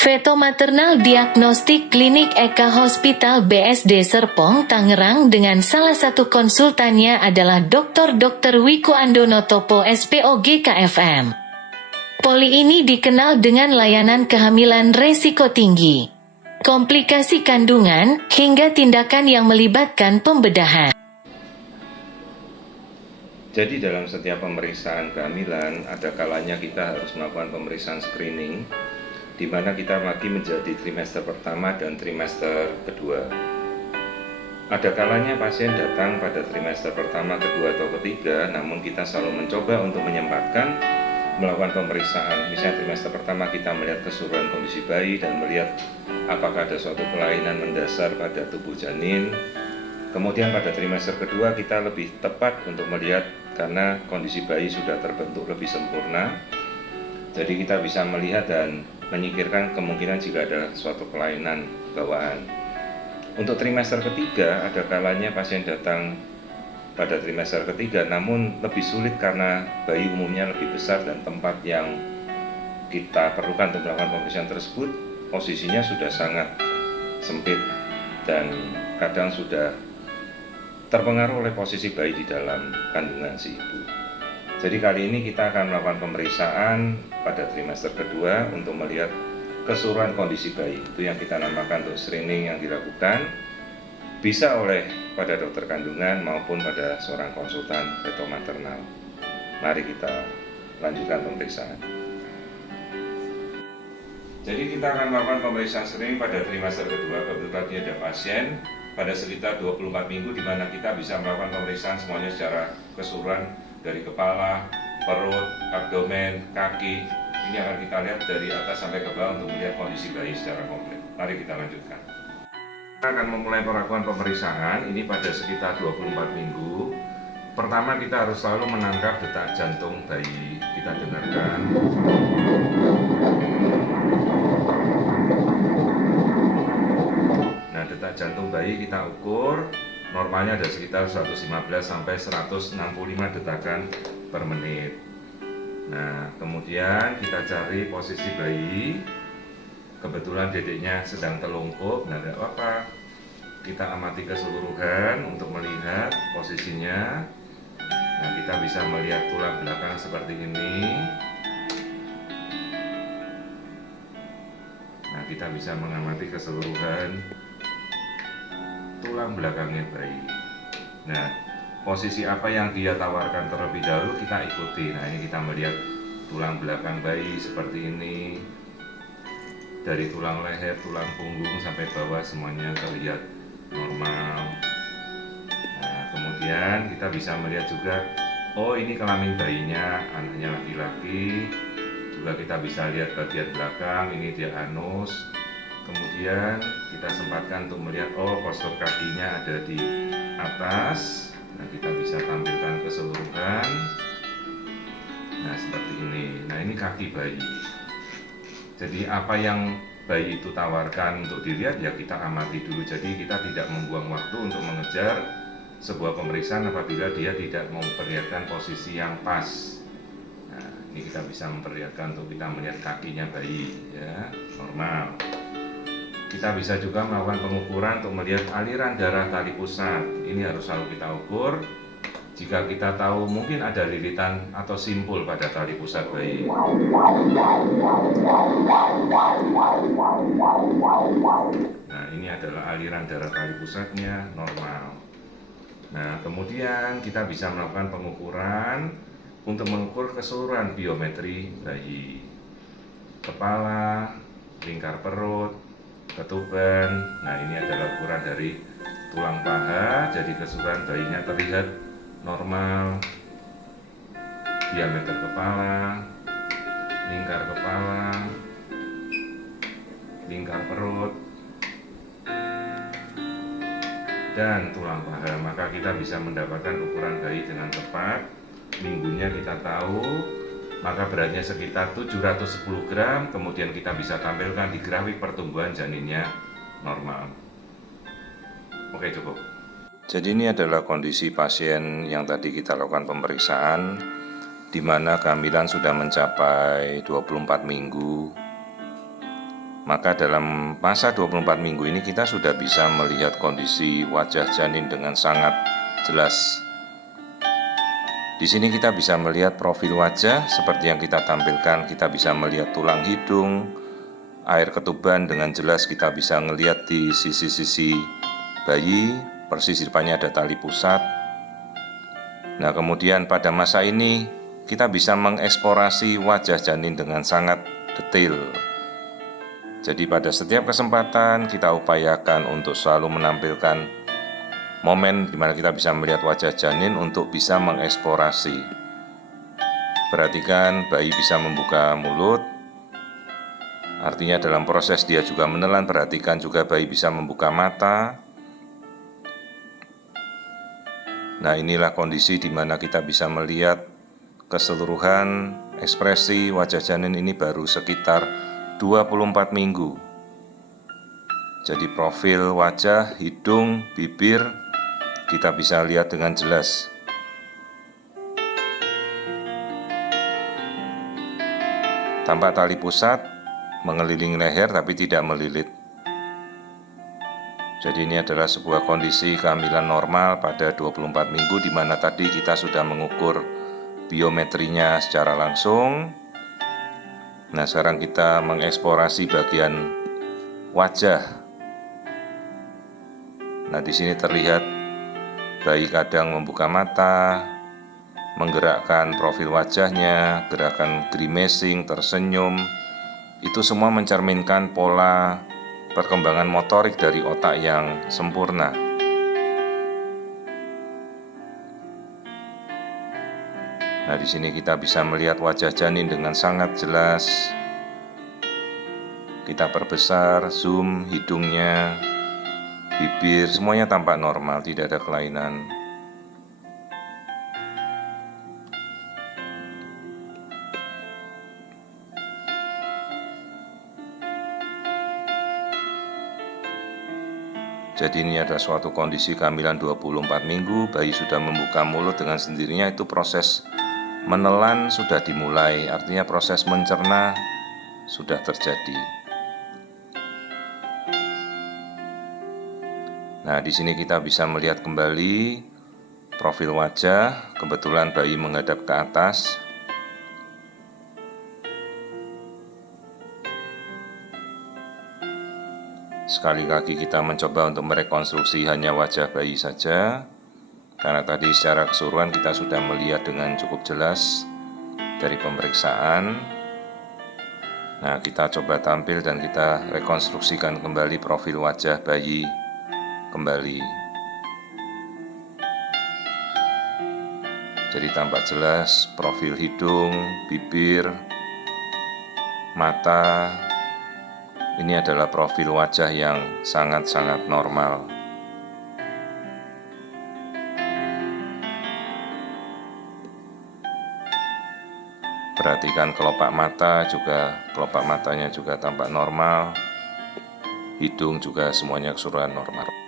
Feto Maternal Diagnostik Klinik Eka Hospital BSD Serpong, Tangerang dengan salah satu konsultannya adalah Dr. Wiku Andono Topo SPOG KFM. Poli ini dikenal dengan layanan kehamilan resiko tinggi, komplikasi kandungan, hingga tindakan yang melibatkan pembedahan. Jadi dalam setiap pemeriksaan kehamilan, ada kalanya kita harus melakukan pemeriksaan screening, di mana kita lagi menjadi trimester pertama dan trimester kedua. Ada kalanya pasien datang pada trimester pertama, kedua, atau ketiga, namun kita selalu mencoba untuk menyempatkan melakukan pemeriksaan. Misalnya trimester pertama kita melihat keseluruhan kondisi bayi dan melihat apakah ada suatu kelainan mendasar pada tubuh janin. Kemudian pada trimester kedua kita lebih tepat untuk melihat karena kondisi bayi sudah terbentuk lebih sempurna. Jadi kita bisa melihat dan menyingkirkan kemungkinan jika ada suatu kelainan bawaan. Untuk trimester ketiga, ada kalanya pasien datang pada trimester ketiga, namun lebih sulit karena bayi umumnya lebih besar dan tempat yang kita perlukan untuk melakukan pemeriksaan tersebut posisinya sudah sangat sempit dan kadang sudah terpengaruh oleh posisi bayi di dalam kandungan si ibu. Jadi kali ini kita akan melakukan pemeriksaan pada trimester kedua untuk melihat keseluruhan kondisi bayi. Itu yang kita namakan untuk screening yang dilakukan bisa oleh pada dokter kandungan maupun pada seorang konsultan feto maternal. Mari kita lanjutkan pemeriksaan. Jadi kita akan melakukan pemeriksaan screening pada trimester kedua. Kebetulan ada pasien pada sekitar 24 minggu di mana kita bisa melakukan pemeriksaan semuanya secara keseluruhan dari kepala, perut, abdomen, kaki. Ini akan kita lihat dari atas sampai ke bawah untuk melihat kondisi bayi secara komplit. Mari kita lanjutkan. Kita akan memulai melakukan pemeriksaan ini pada sekitar 24 minggu. Pertama kita harus selalu menangkap detak jantung bayi. Kita dengarkan. Nah, detak jantung bayi kita ukur. Normalnya ada sekitar 115 sampai 165 detakan per menit. Nah, kemudian kita cari posisi bayi. Kebetulan dedeknya sedang telungkup, nah tidak apa-apa. Kita amati keseluruhan untuk melihat posisinya. Nah, kita bisa melihat tulang belakang seperti ini. Nah, kita bisa mengamati keseluruhan tulang belakangnya bayi. Nah, posisi apa yang dia tawarkan terlebih dahulu kita ikuti. Nah, ini kita melihat tulang belakang bayi seperti ini. Dari tulang leher, tulang punggung sampai bawah semuanya terlihat normal. Nah, kemudian kita bisa melihat juga, oh ini kelamin bayinya, anaknya laki-laki. Juga kita bisa lihat bagian belakang, ini dia anus. Kemudian kita sempatkan untuk melihat, oh postur kakinya ada di atas. Nah, kita bisa tampilkan keseluruhan. Nah, seperti ini. Nah, ini kaki bayi. Jadi apa yang bayi itu tawarkan untuk dilihat ya kita amati dulu. Jadi kita tidak membuang waktu untuk mengejar sebuah pemeriksaan apabila dia tidak memperlihatkan posisi yang pas. Nah, ini kita bisa memperlihatkan untuk kita melihat kakinya bayi, ya normal. Kita bisa juga melakukan pengukuran untuk melihat aliran darah tali pusat. Ini harus selalu kita ukur. Jika kita tahu mungkin ada lilitan atau simpul pada tali pusat bayi. Nah, ini adalah aliran darah tali pusatnya normal. Nah, kemudian kita bisa melakukan pengukuran untuk mengukur keseluruhan biometri bayi. Kepala, lingkar perut, ketuban. Nah, ini adalah ukuran dari tulang paha, jadi keseluruhan bayinya terlihat normal. Diameter kepala, lingkar kepala, lingkar perut, dan tulang paha. Maka kita bisa mendapatkan ukuran bayi dengan tepat. Minggunya kita tahu, maka beratnya sekitar 710 gram, kemudian kita bisa tampilkan di grafik pertumbuhan janinnya normal. Oke, cukup. Jadi ini adalah kondisi pasien yang tadi kita lakukan pemeriksaan, di mana kehamilan sudah mencapai 24 minggu. maka dalam masa 24 minggu ini kita sudah bisa melihat kondisi wajah janin dengan sangat jelas. Di sini kita bisa melihat profil wajah seperti yang kita tampilkan, kita bisa melihat tulang hidung, air ketuban dengan jelas kita bisa melihat di sisi-sisi bayi, persis di depannya ada tali pusat. Nah, kemudian pada masa ini kita bisa mengeksplorasi wajah janin dengan sangat detail. Jadi pada setiap kesempatan kita upayakan untuk selalu menampilkan momen di mana kita bisa melihat wajah janin untuk bisa mengeksplorasi. Perhatikan bayi bisa membuka mulut, artinya dalam proses dia juga menelan. Perhatikan juga bayi bisa membuka mata. Nah, inilah kondisi di mana kita bisa melihat keseluruhan ekspresi wajah janin ini baru sekitar 24 minggu. Jadi profil wajah, hidung, bibir kita bisa lihat dengan jelas. Tampak tali pusat mengelilingi leher tapi tidak melilit. Jadi ini adalah sebuah kondisi kehamilan normal pada 24 minggu di mana tadi kita sudah mengukur biometrinya secara langsung. Nah, sekarang kita mengeksplorasi bagian wajah. Nah, di sini terlihat bayi kadang membuka mata, menggerakkan profil wajahnya, gerakan grimacing, tersenyum. Itu semua mencerminkan pola perkembangan motorik dari otak yang sempurna. Nah, di sini kita bisa melihat wajah janin dengan sangat jelas. Kita perbesar, zoom hidungnya, bibir, semuanya tampak normal, tidak ada kelainan. Jadi ini adalah suatu kondisi kehamilan 24 minggu, bayi sudah membuka mulut dengan sendirinya, itu proses menelan sudah dimulai, artinya proses mencerna sudah terjadi. Nah, di sini kita bisa melihat kembali profil wajah, kebetulan bayi menghadap ke atas. Sekali lagi kita mencoba untuk merekonstruksi hanya wajah bayi saja, karena tadi secara keseluruhan kita sudah melihat dengan cukup jelas dari pemeriksaan. Nah, kita coba tampil dan kita rekonstruksikan kembali profil wajah bayi kembali. Jadi tampak jelas profil hidung, bibir, mata. Ini adalah profil wajah yang sangat-sangat normal. Perhatikan kelopak matanya juga tampak normal. Hidung juga semuanya keseluruhan normal.